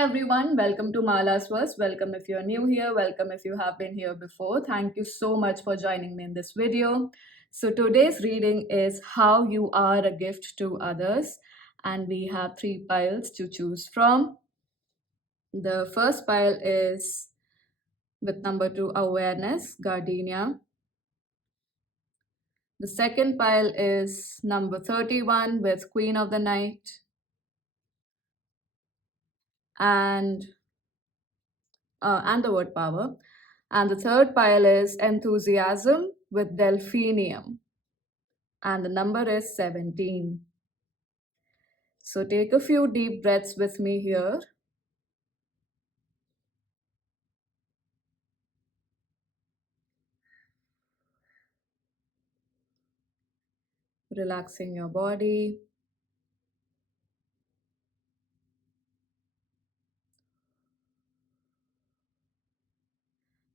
Hi everyone, welcome to Mala's Verse. Welcome if you're new here, welcome if you have been here before. Thank you so much for joining me in this video. So today's reading is How You Are a Gift to Others, and we have three piles to choose from. The first pile is with number 2, Awareness, Gardenia. The second pile is number 31 with Queen of the Night. And the word power. And the third pile is enthusiasm with delphinium. And the number is 17. So take a few deep breaths with me here. Relaxing your body.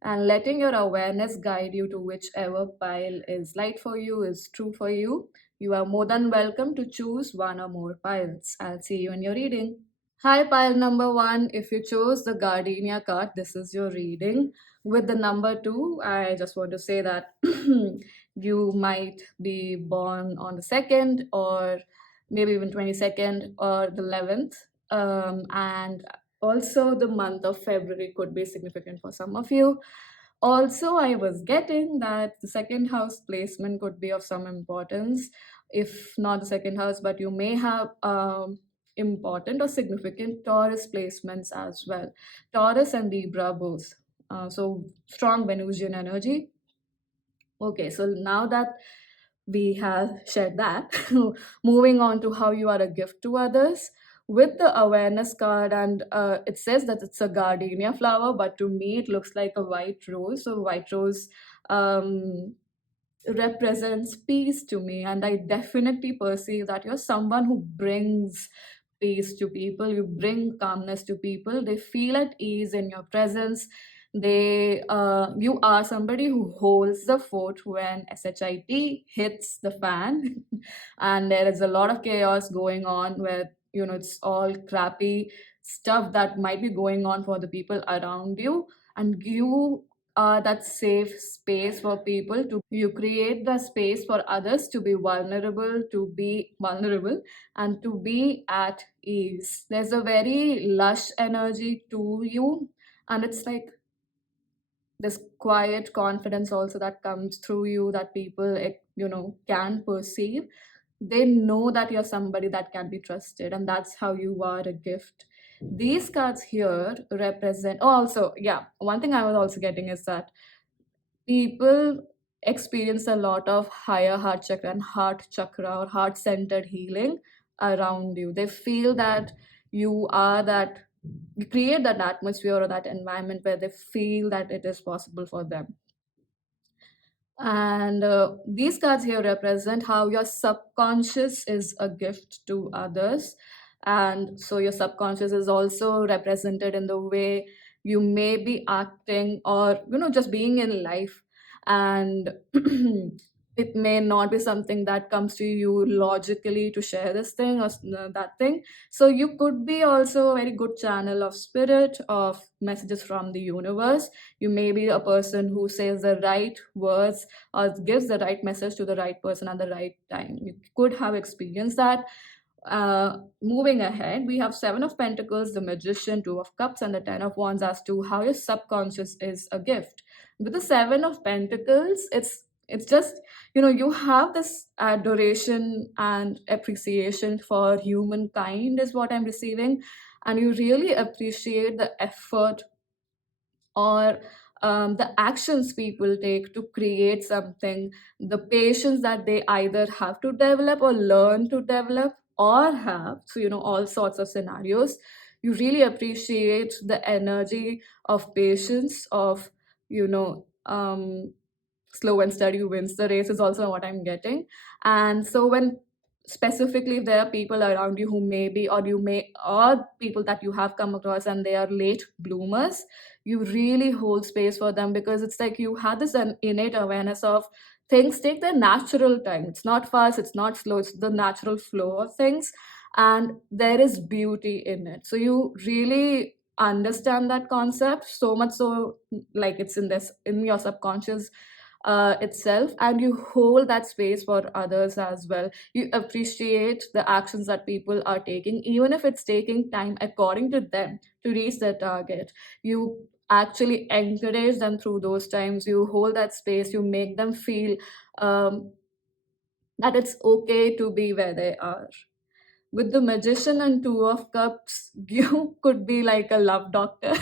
And letting your awareness guide you to whichever pile is light for you, is true for you. You are more than welcome to choose one or more piles. I'll see you in your reading. Hi, pile number 1. If you chose the Gardenia card, this is your reading. With the number 2, I just want to say that you might be born on the 2nd or maybe even 22nd or the 11th. And also the month of February could be significant for some of you. Also, I was getting that the second house placement could be of some importance. If not the second house, but you may have important or significant Taurus placements as well. Taurus and Libra both. So strong Venusian energy. Okay, so now that we have shared that, moving on to how you are a gift to others. With the awareness card, and it says that it's a gardenia flower, but to me it looks like a white rose. So white rose represents peace to me, and I definitely perceive that you're someone who brings peace to people. You bring calmness to people. They feel at ease in your presence. You are somebody who holds the fort when shit hits the fan and there is a lot of chaos going on where it's all crappy stuff that might be going on for the people around you, and you are that safe space for people. To you create the space for others to be vulnerable and to be at ease. There's a very lush energy to you, and it's like this quiet confidence also that comes through you that people can perceive. They know that you're somebody that can be trusted, and that's how you are a gift. These cards here represent, oh, also, yeah, one thing I was also getting is that people experience a lot of higher heart chakra and heart chakra or heart centered healing around you. They feel that you are that, you create that atmosphere or that environment where they feel that it is possible for them. And these cards here represent how your subconscious is a gift to others. And so your subconscious is also represented in the way you may be acting or, just being in life. And it may not be something that comes to you logically to share this thing or that thing. So you could be also a very good channel of spirit, of messages from the universe. You may be a person who says the right words or gives the right message to the right person at the right time. You could have experienced that. Moving ahead, we have 7 of Pentacles, the Magician, 2 of Cups, and the 10 of Wands as to how your subconscious is a gift. With the 7 of Pentacles, it's just, you have this adoration and appreciation for humankind is what I'm receiving, and you really appreciate the effort or the actions people take to create something, the patience that they either have to develop or learn to develop or have. So, all sorts of scenarios. You really appreciate the energy of patience, of, slow and steady wins the race, is also what I'm getting. And so, when specifically if there are people around you who may be, or people that you have come across and they are late bloomers, you really hold space for them, because it's like you have this an innate awareness of things take their natural time. It's not fast, it's not slow, it's the natural flow of things. and there is beauty in it. So you really understand that concept so much so, like it's in this in your subconscious itself, and you hold that space for others as well. You appreciate the actions that people are taking, even if it's taking time according to them to reach their target. You actually encourage them through those times. You hold that space, you make them feel um, that it's okay to be where they are. With the magician and two of cups, you could be like a love doctor,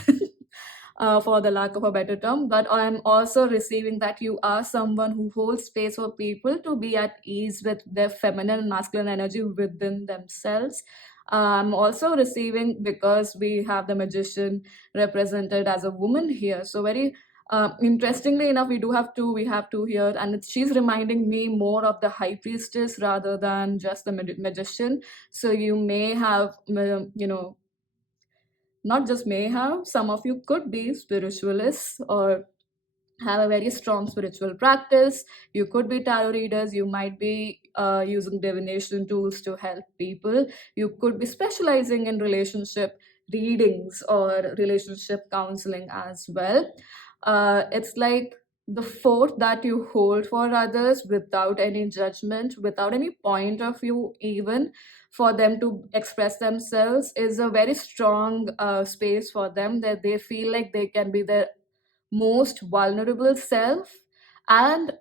for the lack of a better term. But I'm also receiving that you are someone who holds space for people to be at ease with their feminine and masculine energy within themselves. I'm also receiving, because we have the magician represented as a woman here. So very interestingly enough, we have two here, and she's reminding me more of the high priestess rather than just the magician. So you may have, not just may have, some of you could be spiritualists or have a very strong spiritual practice. You could be tarot readers. You might be using divination tools to help people. You could be specializing in relationship readings or relationship counseling as well. It's like the fort that you hold for others without any judgment, without any point of view, even for them to express themselves, is a very strong space for them, that they feel like they can be their most vulnerable self, and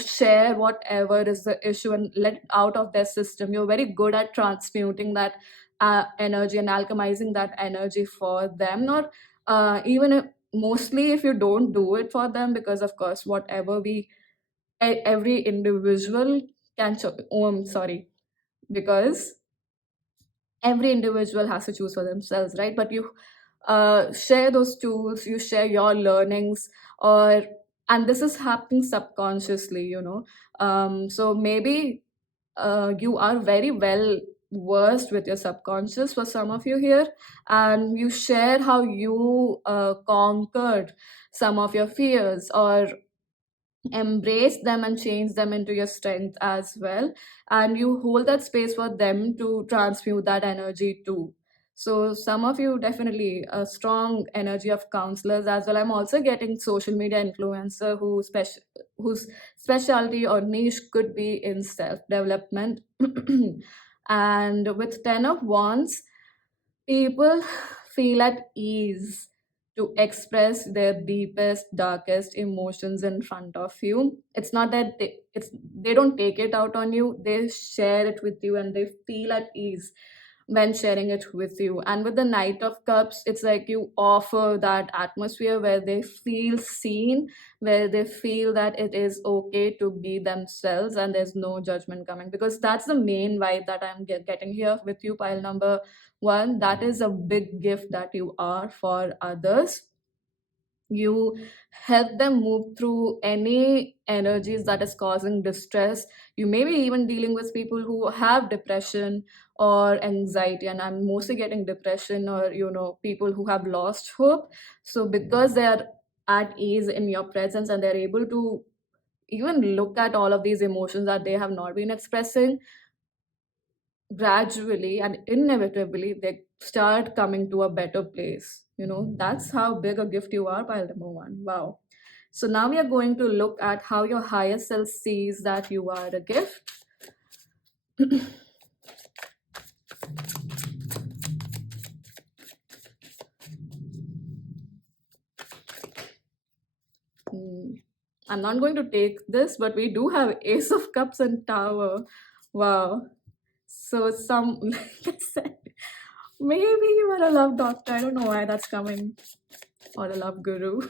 share whatever is the issue and let it out of their system. You're very good at transmuting that energy and alchemizing that energy for them. Not even if, mostly if you don't do it for them, because of course whatever every individual oh, I'm sorry, because every individual has to choose for themselves, right? But you share those tools, you share your learnings, or and this is happening subconsciously, so maybe you are very well versed with your subconscious for some of you here, and you share how you conquered some of your fears, or embrace them and change them into your strength as well, and you hold that space for them to transmute that energy too. So some of you definitely a strong energy of counselors as well. I'm also getting social media influencer whose specialty or niche could be in self development. And with 10 of wands, people feel at ease to express their deepest, darkest emotions in front of you. It's not that they don't take it out on you, they share it with you, and they feel at ease when sharing it with you. And with the Knight of Cups, it's like you offer that atmosphere where they feel seen, where they feel that it is okay to be themselves and there's no judgment coming. Because that's the main vibe that I'm getting here with you, pile number one. That is a big gift that you are for others. You help them move through any energies that is causing distress. You may be even dealing with people who have depression or anxiety, and I'm mostly getting depression, or people who have lost hope. So because they are at ease in your presence, and they're able to even look at all of these emotions that they have not been expressing, gradually and inevitably they start coming to a better place. That's how big a gift you are, pile number one. Wow. So now we are going to look at how your higher self sees that you are a gift. Hmm. I'm not going to take this, but we do have Ace of Cups and Tower. Wow. So some like I said, maybe you are a love doctor. I don't know why that's coming. Or a love guru.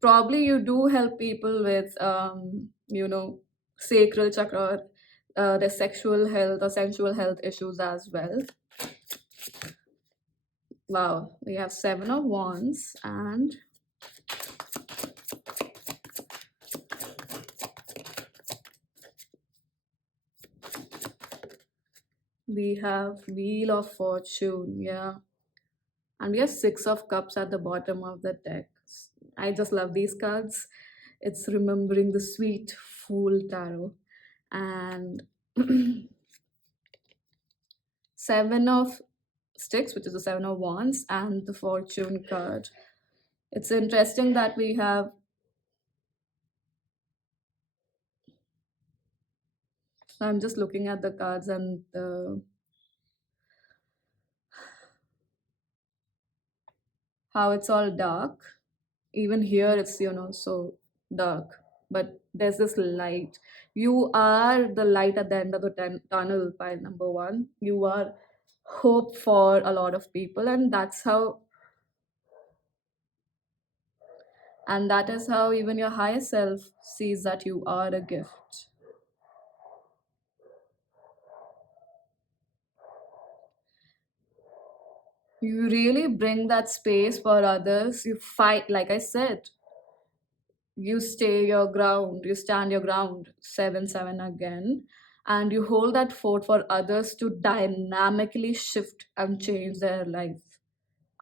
Probably you do help people with sacral chakra, their sexual health or sensual health issues as well. Wow, we have 7 of wands, and we have wheel of fortune. Yeah, and we have 6 of cups at the bottom of the deck. I just love these cards. It's remembering the sweet fool tarot. and seven of sticks, which is the seven of wands, and the fortune card. It's interesting that we have, I'm just looking at the cards and how it's all dark. Even here it's, so dark, but there's this light. You are the light at the end of the tunnel, pile number one. You are hope for a lot of people, and that is how even your higher self sees that you are a gift. You really bring that space for others. You fight, like I said, you stay your ground, you stand your ground, 7 7 again, and you hold that fort for others to dynamically shift and change their life,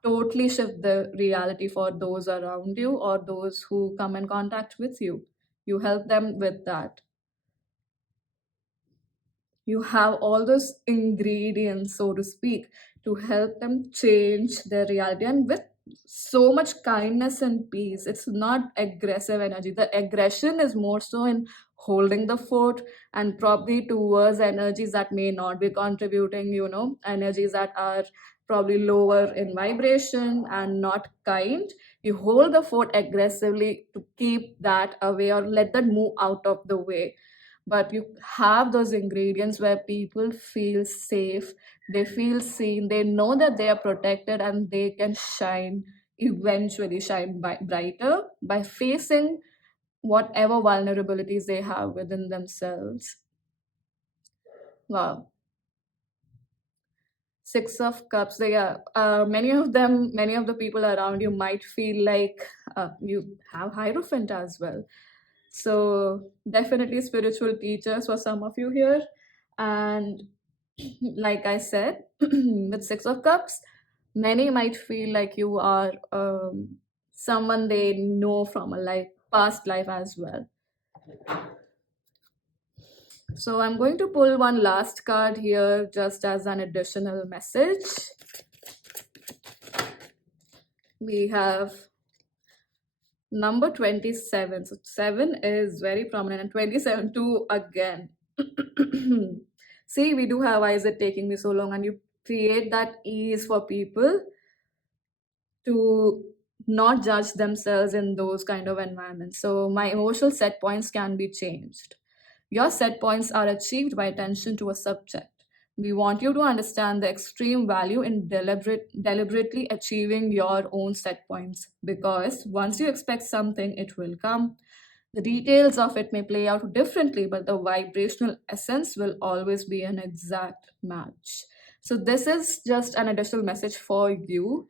totally shift the reality for those around you or those who come in contact with you. You help them with that. You have all those ingredients, so to speak, to help them change their reality, and with so much kindness and peace. It's not aggressive energy. The aggression is more so in holding the fort, and probably towards energies that may not be contributing, energies that are probably lower in vibration and not kind. You hold the fort aggressively to keep that away or let that move out of the way, but you have those ingredients where people feel safe, they feel seen, they know that they are protected, and they can shine, eventually shine brighter by facing whatever vulnerabilities they have within themselves. Wow. Six of cups, they are, many of them, many of the people around you might feel like you have hierophant as well. So definitely spiritual teachers for some of you here. And like I said, with Six of Cups, many might feel like you are someone they know from a past life as well. So I'm going to pull one last card here just as an additional message. We have number 27. So 7 is very prominent, and 27 too again. See, we do have, why is it taking me so long? And you create that ease for people to not judge themselves in those kind of environments. So my emotional set points can be changed. Your set points are achieved by attention to a subject. We want you to understand the extreme value in deliberately achieving your own set points, because once you expect something, it will come. The details of it may play out differently, but the vibrational essence will always be an exact match. So, this is just an additional message for you.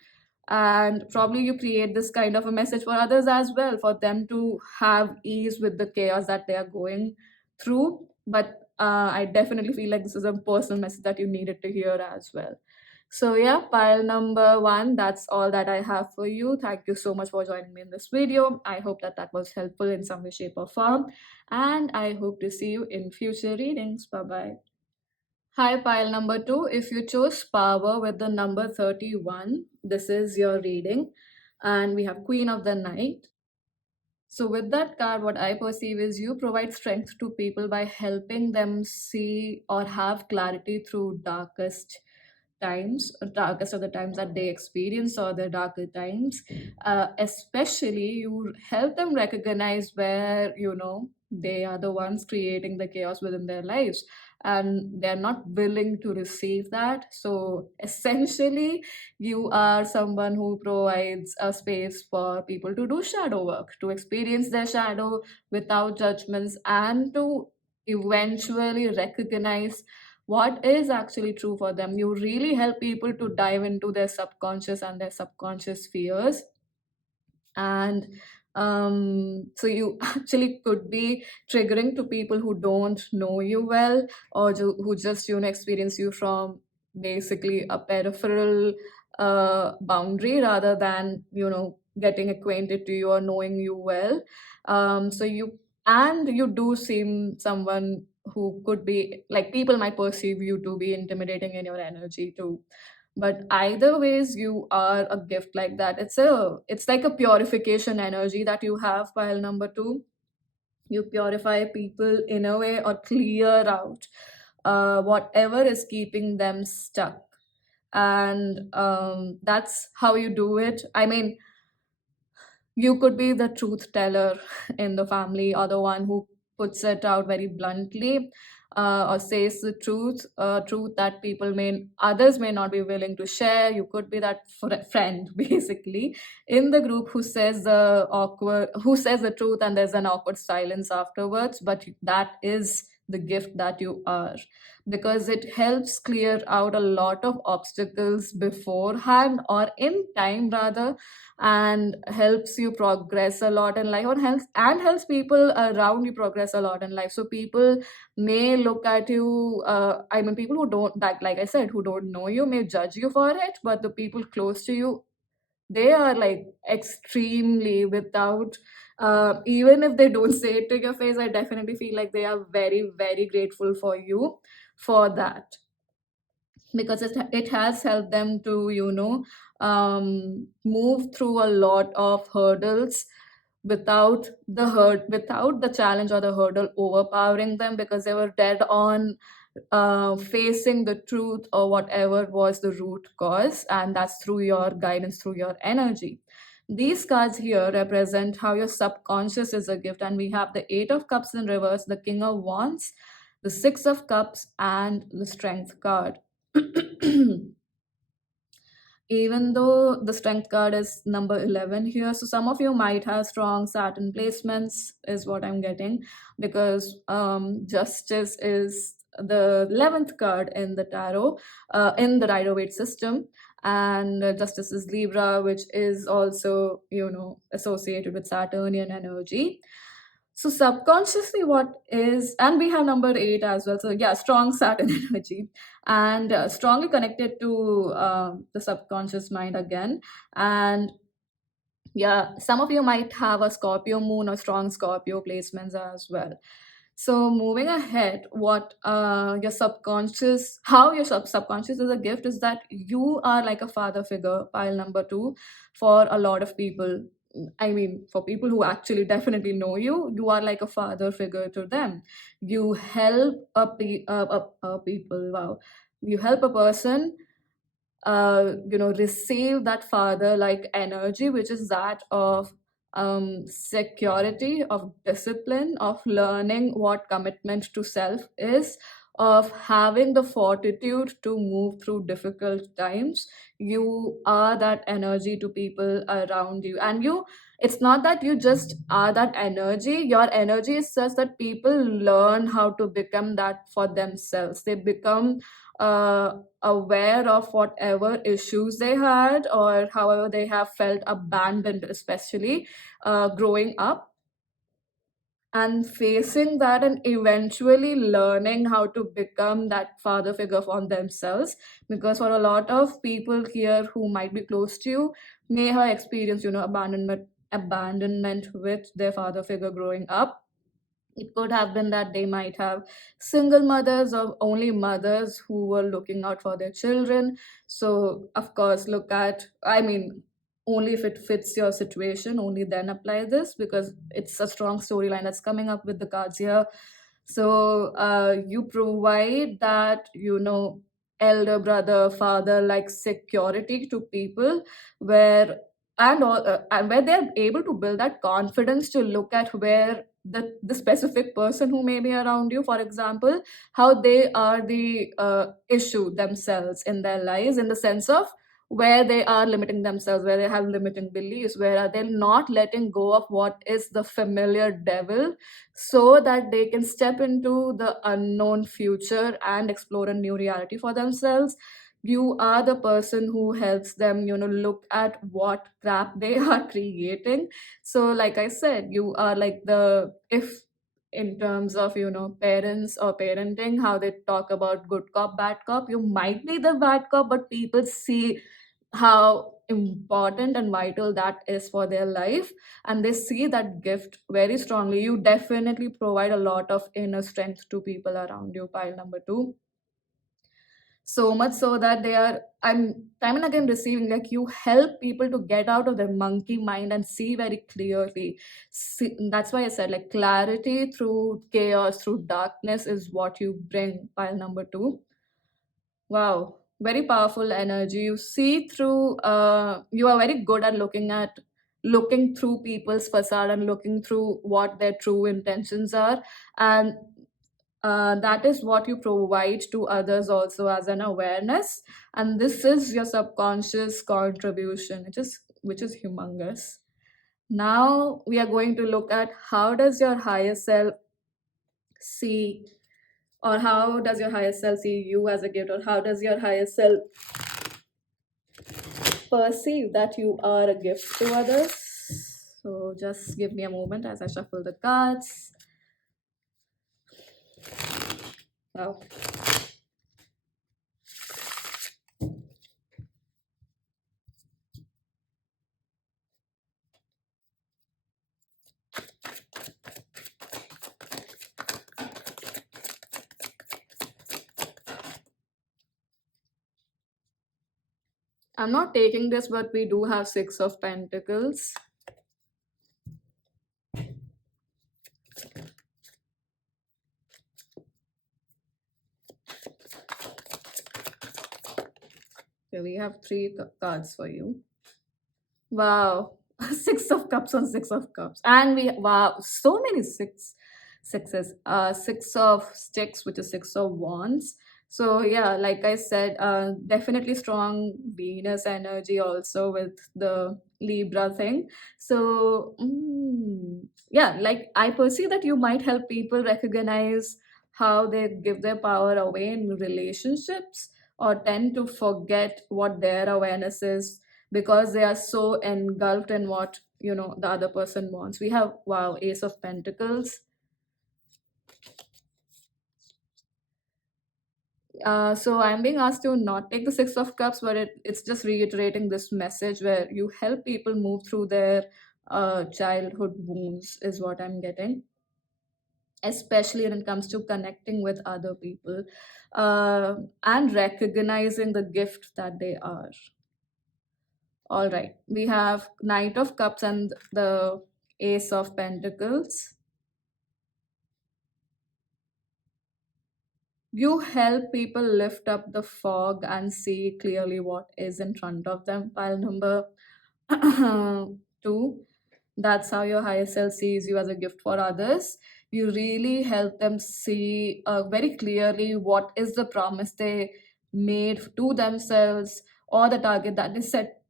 And probably you create this kind of a message for others as well, for them to have ease with the chaos that they are going through. But I definitely feel like this is a personal message that you needed to hear as well. So yeah, pile number one, that's all that I have for you. Thank you so much for joining me in this video. I hope that that was helpful in some way, shape or form. And I hope to see you in future readings. Bye-bye. Hi, pile number two. If you chose power with the number 31, this is your reading. And we have Queen of the Night. So, with that card, what I perceive is you provide strength to people by helping them see or have clarity through darkest of the times that they experience, or the darker times. Especially, you help them recognize where, they are the ones creating the chaos within their lives, and they're not willing to receive that. So, essentially, you are someone who provides a space for people to do shadow work, to experience their shadow without judgments, and to eventually recognize what is actually true for them. You really help people to dive into their subconscious and their subconscious fears. And so you actually could be triggering to people who don't know you well, or who just experience you from basically a peripheral boundary, rather than getting acquainted to you or knowing you well. So you do seem someone who could be like, people might perceive you to be intimidating in your energy too. But either ways, you are a gift like that. It's like a purification energy that you have, pile number 2. You purify people in a way, or clear out whatever is keeping them stuck. And that's how you do it. I mean, you could be the truth teller in the family, or the one who puts it out very bluntly, or says the truth that others may not be willing to share. You could be that friend basically in the group who says the truth, and there's an awkward silence afterwards. But that is the gift that you are, because it helps clear out a lot of obstacles beforehand, or in time rather, and helps you progress a lot in life, or helps people around you progress a lot in life. So people may look at you, I mean, people who don't, like I said, who don't know you may judge you for it, but the people close to you, they are like extremely without, even if they don't say it to your face, I definitely feel like they are very, very grateful for you for that, because it has helped them to, move through a lot of hurdles without the challenge or the hurdle overpowering them, because they were dead on facing the truth or whatever was the root cause, and that's through your guidance, through your energy. These cards here represent how your subconscious is a gift, and we have the Eight of Cups in reverse, the King of Wands, the Six of Cups, and the Strength card. Even though the strength card is number 11 here, so some of you might have strong Saturn placements, is what I'm getting, because justice is the 11th card in the tarot, in the Rider-Waite system. And justice is Libra, which is also, associated with Saturnian energy. So subconsciously, and we have number 8 as well. So yeah, strong Saturn energy, and strongly connected to the subconscious mind again. And yeah, some of you might have a Scorpio moon or strong Scorpio placements as well. So moving ahead, what how your subconscious is a gift is that you are like a father figure, pile number 2, for a lot of people. I mean, for people who actually definitely know you, you are like a father figure to them. You help people. Wow, you help a person receive that father like energy, which is that of security, of discipline, of learning what commitment to self is, of having the fortitude to move through difficult times. You are that energy to people around you, and it's not that you just are that energy. Your energy is such that people learn how to become that for themselves. They become aware of whatever issues they had, or however they have felt abandoned, especially growing up, and facing that, and eventually learning how to become that father figure for themselves. Because for a lot of people here who might be close to you, may have experienced, abandonment with their father figure growing up. It could have been that they might have single mothers or only mothers who were looking out for their children. So, of course, I mean, only if it fits your situation, only then apply this, because it's a strong storyline that's coming up with the cards here. So, you provide that, elder brother, father like security to people, where and where they're able to build that confidence to look at where the specific person who may be around you, for example, how they are the issue themselves in their lives, in the sense of where they are limiting themselves, where they have limiting beliefs, where are they not letting go of what is the familiar devil, so that they can step into the unknown future and explore a new reality for themselves. You are the person who helps them, look at what crap they are creating. So like I said, you are like the if in terms of, parents or parenting, how they talk about good cop bad cop, you might be the bad cop, but people see how important and vital that is for their life, and they see that gift very strongly. You definitely provide a lot of inner strength to people around you. Pile number two, so much so that they are, I'm time and again receiving, like, you help people to get out of their monkey mind and see very clearly. See, that's why I said, like, clarity through chaos, through darkness is what you bring. Pile number two. Wow, very powerful energy. You see through, you are very good at looking through people's facade and looking through what their true intentions are. And that is what you provide to others also as an awareness. And this is your subconscious contribution, which is humongous. Now we are going to look at how does your higher self see, or how does your higher self see you as a gift, or how does your higher self perceive that you are a gift to others. So just give me a moment as I shuffle the cards. Wow. I'm not taking this, but we do have Six of Pentacles. Okay, we have three cards for you. Wow. Six of Cups on Six of Cups. And wow, so many sixes. Six of Sticks, which is Six of Wands. So yeah, like I said, definitely strong Venus energy also with the Libra thing. So yeah, like I perceive that you might help people recognize how they give their power away in relationships, or tend to forget what their awareness is because they are so engulfed in what the other person wants. We have, wow, Ace of Pentacles. So I'm being asked to not take the Six of Cups, but it's just reiterating this message where you help people move through their childhood wounds, is what I'm getting, especially when it comes to connecting with other people, and recognizing the gift that they are. All right, we have Knight of Cups and the Ace of Pentacles. You help people lift up the fog and see clearly what is in front of them. Pile number two. That's how your higher self sees you, as a gift for others. You really help them see very clearly what is the promise they made to themselves, or the target that they set.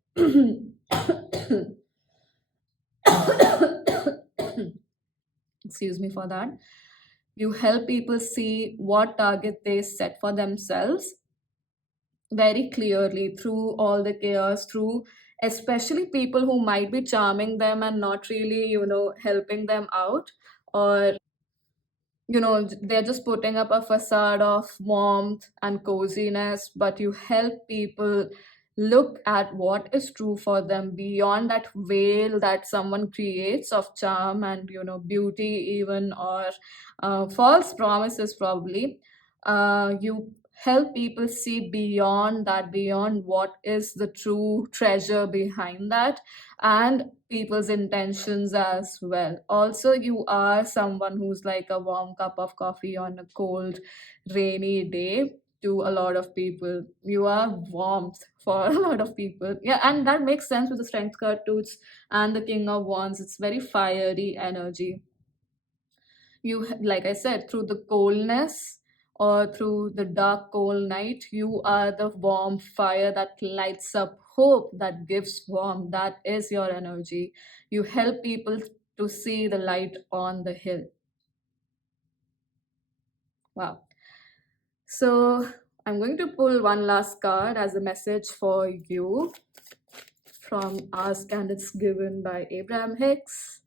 Excuse me for that. You help people see what target they set for themselves very clearly through all the chaos, through especially people who might be charming them and not really helping them out, or they're just putting up a facade of warmth and coziness, but you help people look at what is true for them beyond that veil that someone creates of charm and beauty even, or false promises probably. You help people see beyond that, beyond what is the true treasure behind that, and people's intentions as well. Also, you are someone who's like a warm cup of coffee on a cold, rainy day to a lot of people. You are warmth for a lot of people. Yeah, and that makes sense with the Strength card too. And the King of Wands, it's very fiery energy. Like I said, through the coldness or through the dark cold night, you are the warm fire that lights up hope, that gives warmth. That is your energy. You help people to see the light on the hill. Wow. So I'm going to pull one last card as a message for you from Ask and It's Given by Abraham Hicks.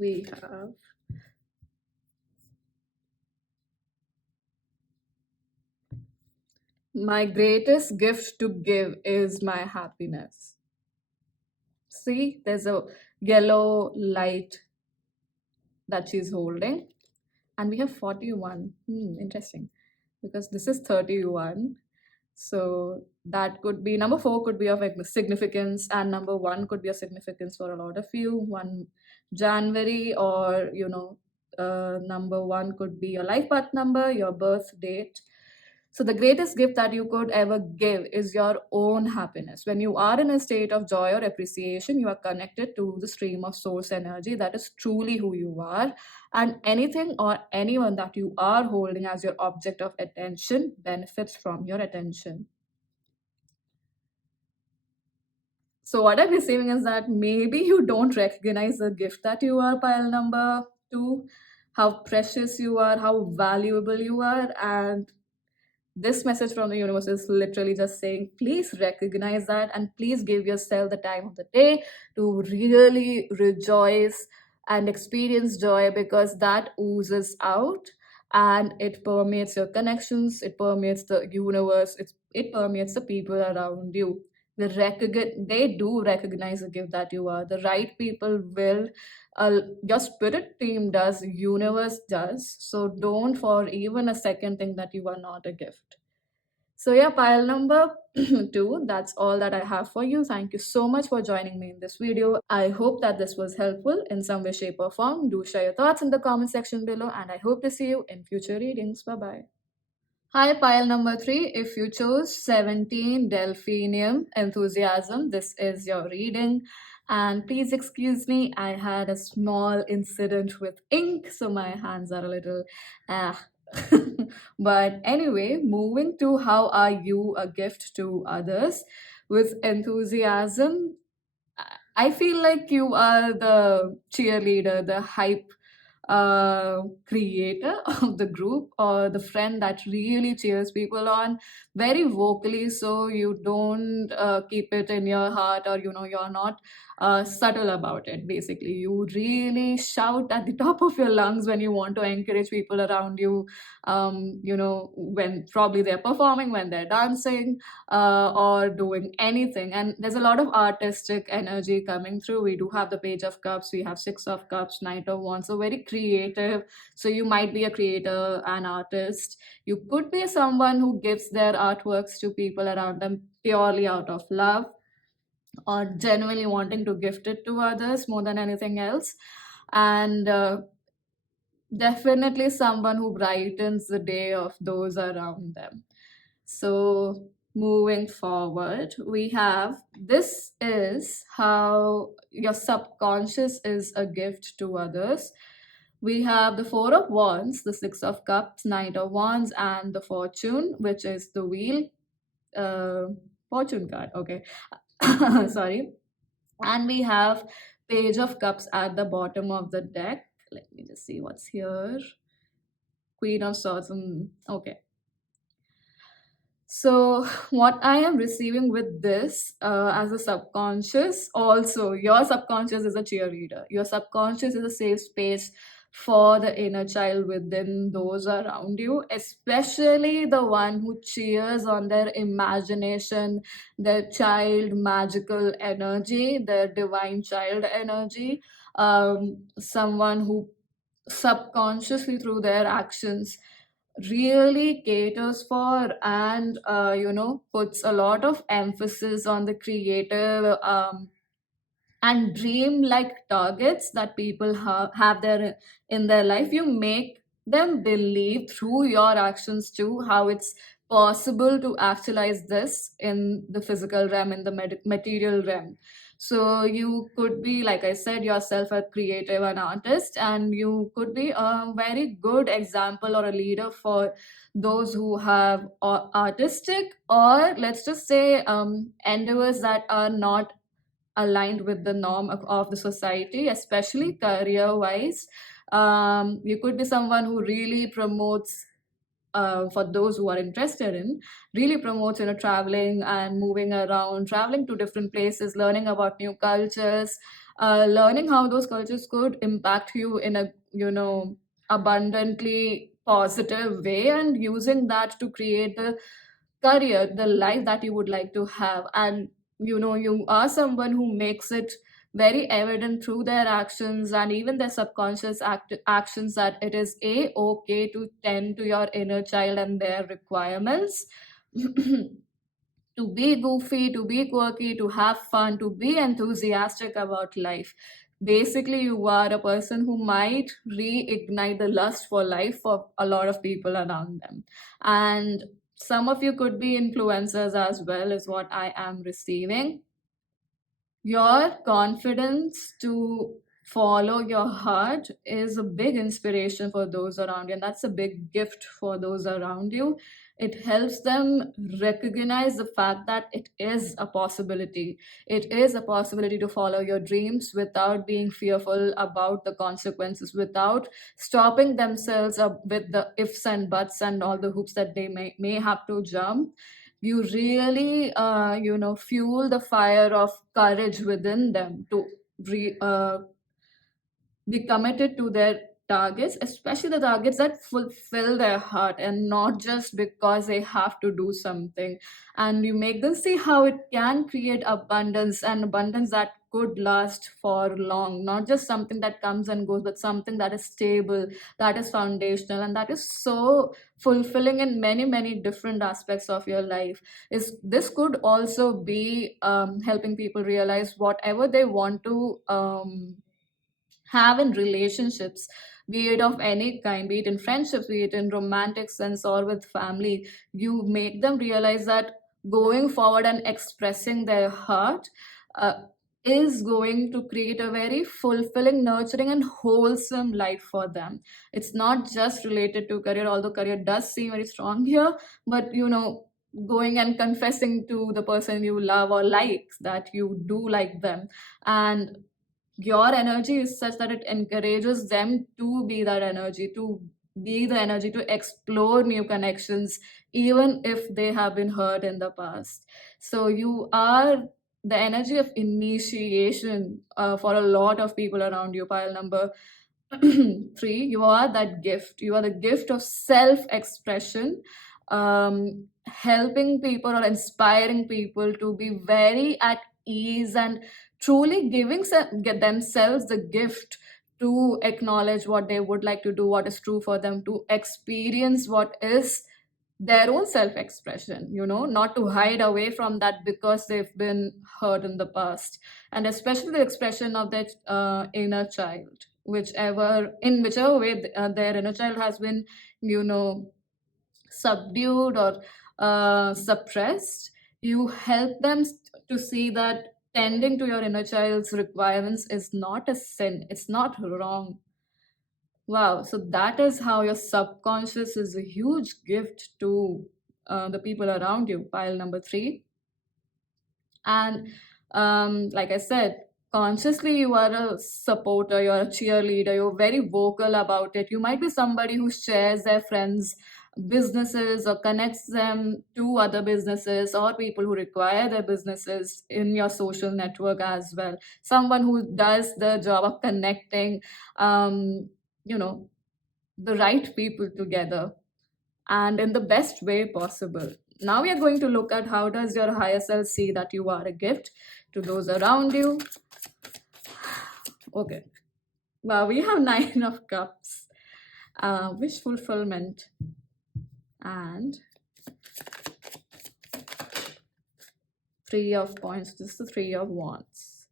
We have my greatest gift to give is my happiness. See, there's a yellow light that she's holding, and we have 41. Interesting, because this is 31. So that could be number four, could be of significance, and number one could be of significance for a lot of you. 1 January, or number one could be your life path number, your birth date. So, the greatest gift that you could ever give is your own happiness. When you are in a state of joy or appreciation, you are connected to the stream of source energy that is truly who you are. And anything or anyone that you are holding as your object of attention benefits from your attention. So, what I'm receiving is that maybe you don't recognize the gift that you are, pile number two, how precious you are, how valuable you are, and this message from the universe is literally just saying, please recognize that and please give yourself the time of the day to really rejoice and experience joy, because that oozes out and it permeates your connections, it permeates the universe, it permeates the people around you. They do recognize the gift that you are. The right people will. Your spirit team does, universe does. So don't for even a second think that you are not a gift. So yeah, pile number two, that's all that I have for you. Thank you so much for joining me in this video. I hope that this was helpful in some way, shape, or form. Do share your thoughts in the comment section below, and I hope to see you in future readings. Bye bye. Hi, pile number three. If you chose 17 Delphinium Enthusiasm, this is your reading. And please excuse me, I had a small incident with ink, so my hands are a little ah. But anyway, moving to how are you a gift to others? With enthusiasm, I feel like you are the cheerleader, the hype creator of the group, or the friend that really cheers people on very vocally, so you don't keep it in your heart, or you're not subtle about it. Basically, you really shout at the top of your lungs when you want to encourage people around you, when probably they're performing, when they're dancing, or doing anything. And there's a lot of artistic energy coming through. We do have the Page of Cups, we have Six of Cups, Knight of Wands, so very creative. So you might be a creator, an artist. You could be someone who gives their artworks to people around them purely out of love, or genuinely wanting to gift it to others more than anything else. And definitely someone who brightens the day of those around them. So, moving forward, we have, this is how your subconscious is a gift to others. We have the Four of Wands, the Six of Cups, Knight of Wands, and the Fortune, which is the wheel, uh, fortune card. Okay, sorry. And we have Page of Cups at the bottom of the deck. Let me just see what's here. Queen of Swords. Okay. So, what I am receiving with this as a subconscious, also, your subconscious is a cheerleader. Your subconscious is a safe space for the inner child within those around you, especially the one who cheers on their imagination, their child magical energy, their divine child energy. Someone who subconsciously, through their actions, really caters for and puts a lot of emphasis on the creative and dream like targets that people have there in their life. You make them believe through your actions too how it's possible to actualize this in the physical realm, in the material realm. So you could be, like I said, yourself a creative, an artist, and you could be a very good example or a leader for those who have artistic, or let's just say endeavors that are not aligned with the norm of the society, especially career wise. You could be someone who really promotes, for those who are interested in, really promotes traveling and moving around, traveling to different places, learning about new cultures, learning how those cultures could impact you in a, abundantly positive way, and using that to create the career, the life that you would like to have. And you are someone who makes it very evident through their actions and even their subconscious actions that it is a okay to tend to your inner child and their requirements. To be goofy, to be quirky, to have fun, to be enthusiastic about life. Basically, you are a person who might reignite the lust for life for a lot of people around them. And some of you could be influencers as well, is what I am receiving. Your confidence to follow your heart is a big inspiration for those around you, and that's a big gift for those around you. It helps them recognize the fact that it is a possibility. It is a possibility to follow your dreams without being fearful about the consequences, without stopping themselves up with the ifs and buts and all the hoops that they may have to jump. You really fuel the fire of courage within them to be committed to their targets, especially the targets that fulfill their heart and not just because they have to do something. And you make them see how it can create abundance, and abundance that could last for long, not just something that comes and goes, but something that is stable, that is foundational, and that is so fulfilling in many many different aspects of your life. Is this could also be helping people realize whatever they want to have in relationships, be it of any kind, be it in friendships, be it in romantic sense or with family. You make them realize that going forward and expressing their heart uh, is going to create a very fulfilling, nurturing, and wholesome life for them. It's not just related to career, although career does seem very strong here, but going and confessing to the person you love or like that you do like them, and your energy is such that it encourages them to be that energy, to be the energy to explore new connections, even if they have been hurt in the past. So you are the energy of initiation for a lot of people around you. Pile number three, you are that gift. You are the gift of self expression, helping people or inspiring people to be very at ease and truly giving get themselves the gift to acknowledge what they would like to do, what is true for them, to experience what is their own self expression, not to hide away from that because they've been hurt in the past. And especially the expression of that inner child, whichever way their inner child has been, you know, subdued or suppressed. You help them to see that tending to your inner child's requirements is not a sin, it's not wrong. Wow, so that is how your subconscious is a huge gift to the people around you. Pile number three. And like I said, consciously you are a supporter, you're a cheerleader, you're very vocal about it. You might be somebody who shares their friends' businesses or connects them to other businesses or people who require their businesses in your social network as well. Someone who does the job of connecting, you know, the right people together and in the best way possible. Now we are going to look at how does your higher self see that you are a gift to those around you. Okay. Well, we have nine of cups, wish fulfillment, and three of points. This is the three of wands.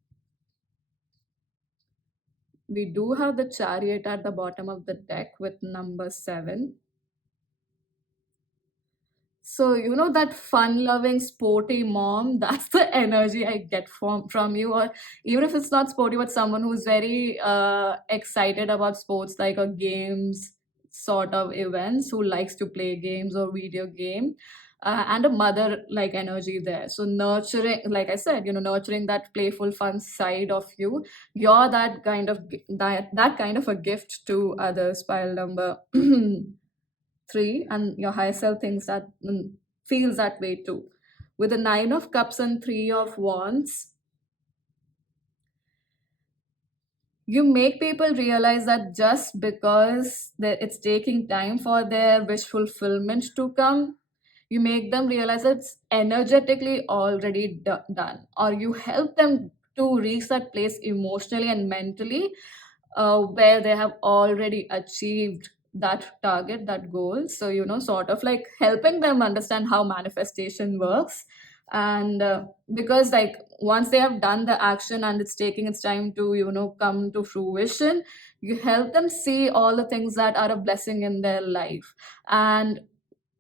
We do have the chariot at the bottom of the deck with number 7. So, that fun loving, sporty mom, that's the energy I get from you. Or even if it's not sporty, but someone who's very excited about sports, like a games sort of events, who likes to play games or video game. And a mother like energy there. So nurturing, like I said, nurturing that playful, fun side of you. You're that kind of that kind of a gift to others. Pile number 3, and your higher self thinks that feels that way too. With the 9 of cups and 3 of wands, You make people realize that just because it's taking time for their wish fulfillment to come, you make them realize it's energetically already done, or you help them to reach that place emotionally and mentally, where they have already achieved that target, that goal. So, sort of like helping them understand how manifestation works. And because, like, once they have done the action and it's taking its time to, come to fruition, you help them see all the things that are a blessing in their life. And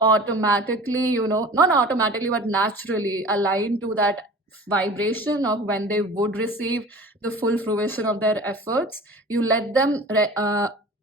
automatically, not automatically but naturally align to that vibration of when they would receive the full fruition of their efforts. You let them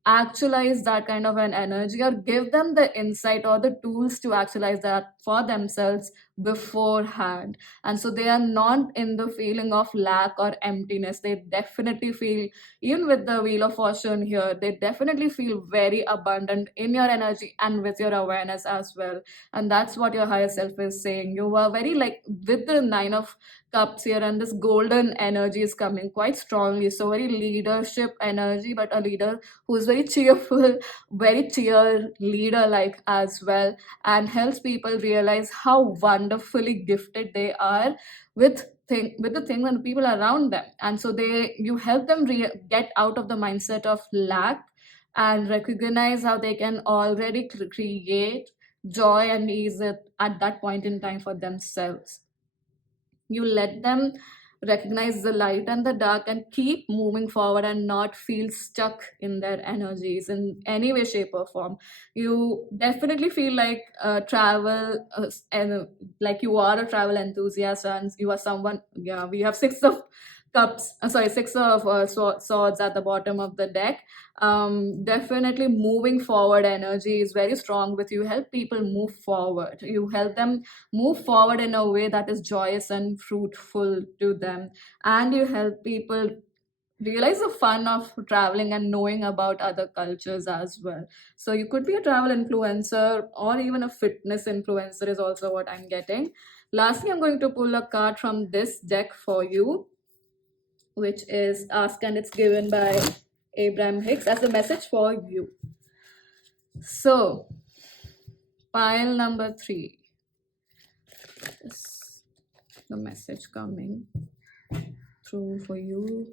actualize that kind of an energy, or give them the insight or the tools to actualize that for themselves beforehand. And so they are not in the feeling of lack or emptiness. They definitely feel, even with the wheel of fortune here, they definitely feel very abundant in your energy and with your awareness as well. And that's what your higher self is saying. You are very, like, with the nine of cups here, and this golden energy is coming quite strongly. So very leadership energy, but a leader who's very cheerful, very cheer leader like as well, and helps people realize how wonderfully gifted they are with the things and the people around them. And so you help them get out of the mindset of lack, and recognize how they can already create joy and ease at that point in time for themselves. You let them recognize the light and the dark and keep moving forward, and not feel stuck in their energies in any way, shape, or form. You definitely feel like travel, and like you are a travel enthusiast, and you are someone. Yeah, we have six of cups, sorry, six of swords at the bottom of the deck. Definitely moving forward energy is very strong with you. Help people move forward. You help them move forward in a way that is joyous and fruitful to them. And you help people realize the fun of traveling and knowing about other cultures as well. So you could be a travel influencer, or even a fitness influencer is also what I'm getting. Lastly, I'm going to pull a card from this deck for you, which is asked, and it's given by Abraham Hicks as a message for you. So, pile number 3 is the message coming through for you.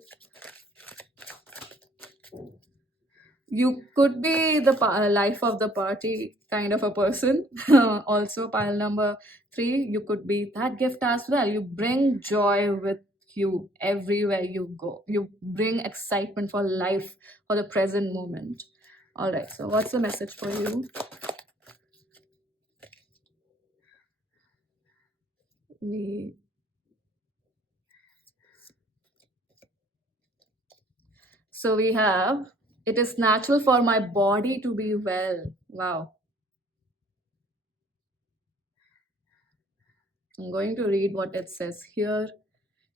You could be the life of the party kind of a person. Also, pile number 3, you could be that gift as well. You bring joy with you everywhere you go. You bring excitement for life, for the present moment. All right, so what's the message for you? So we have, it is natural for my body to be well. Wow. I'm going to read what it says here.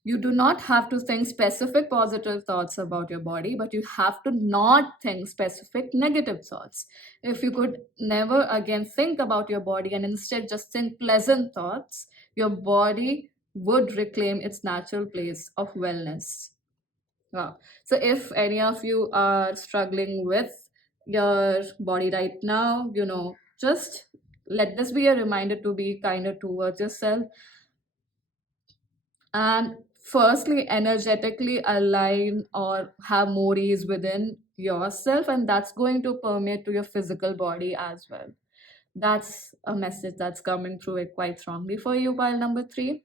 You do not have to think specific positive thoughts about your body, but you have to not think specific negative thoughts. If you could never again think about your body and instead just think pleasant thoughts, your body would reclaim its natural place of wellness. Wow. So if any of you are struggling with your body right now, just let this be a reminder to be kinder towards yourself, and firstly energetically align or have more ease within yourself, and that's going to permeate to your physical body as well. That's a message that's coming through it quite strongly for you, pile number 3.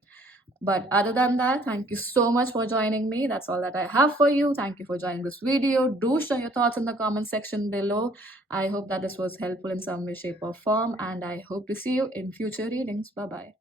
But other than that, thank you so much for joining me. That's all that I have for you. Thank you for joining this video. Do share your thoughts in the comment section below. I hope that this was helpful in some way, shape, or form, and I hope to see you in future readings. Bye bye.